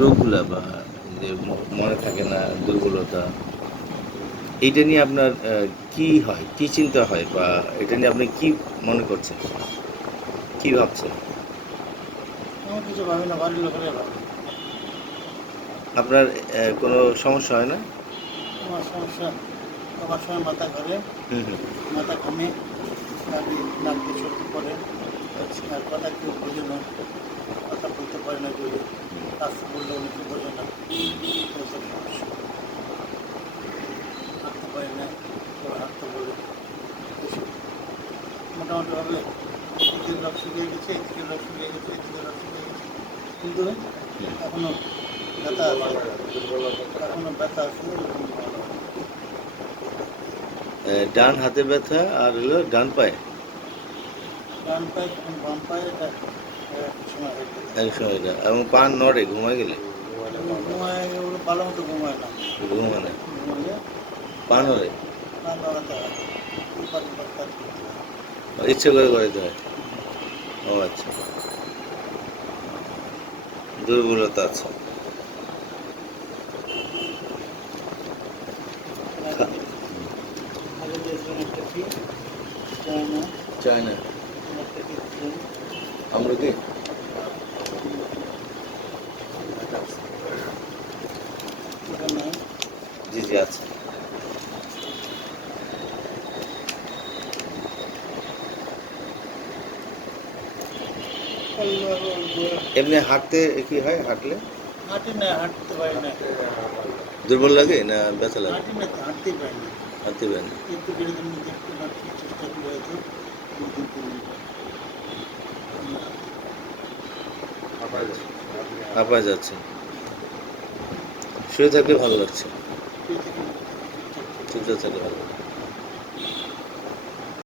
রোগগুলা বা যে মনে থাকে না, দুর্বলতা, এইটা নিয়ে আপনার কি হয়? কি চিন্তা হয়? বা এটা নিয়ে আপনি কি মনে করছেন? কি ভাবছেন? আমি কিছু ভাবি না, বাড়ির লোকেরাই ভাবে। আপনার কোনো সমস্যা হয় না? আমার সমস্যা, আমার সময় মাথা ঘোরে, হুম, হুম। মাথা ঘামে, নাক দিয়ে সর্দি পড়ে, আচ্ছা। আর কথা কেউ বোঝে না, কথা বলতে পারে না জোরে, হুম, রাস্তা বললে অনেকে বোঝে না, হুম। এইসব সমস্যা। হাঁটতে পারি না, কেউ হাঁটতে বলে, এইসব মোটামুটিভাবে এদিকের রোগ শুকিয়ে গেছে, এদিকের রোগ শুকিয়ে গেছে, এদিকের রোগ শুকিয়ে গেছে, কিন্তু এখনো ব্যথা আছে, এখনো ব্যথা আছে, এরকম ভালো হয়। ডান হাতে ব্যথা আর হলো ডান পায়ে? ডান পায়ে কখন বাম পায়ে এটা এক সময় হইতে থাকে। এক সময় এটা এবং পা নড়ে ঘুমায় গেলে? ঘুমায় ওগুলো ভালো মতো ঘুমায় না, ঘুমায় না। ঘুমাইলে পা পা নড়ে? পা নড়াতে হয়, এপার ওপার কাজ করতে হয়। ইচ্ছে করে করাইতে হয়? ও আচ্ছা। দুর্বলতা আছে। আগে খা যে- হুম। আগে দিয়েছিলেন একটা কি চায়না, চায় না? একটা কি দিলেন, আমরা কি? ওটা নাই। জি, জি আছে। এমনি হাঁটতে কি হয় হাঁটলে? হাঁটি না, হাঁটতে পারি না, দুর্বল লাগে না ব্যথা লাগে? হাঁটি না তো, হাঁটতেই পারি না। হাঁটতে পারেন না? একটু বিনোদন মধ্যে একটু হাঁটার চেষ্টা করে হয়তো 2-3 মিনিট হাঁপায় যাচ্ছে। শুয়ে থাকলে ভালো লাগছে। শুয়ে থেকে ঠিকঠাক থাকে। চুপচাপ থাকলে ভালো লাগে।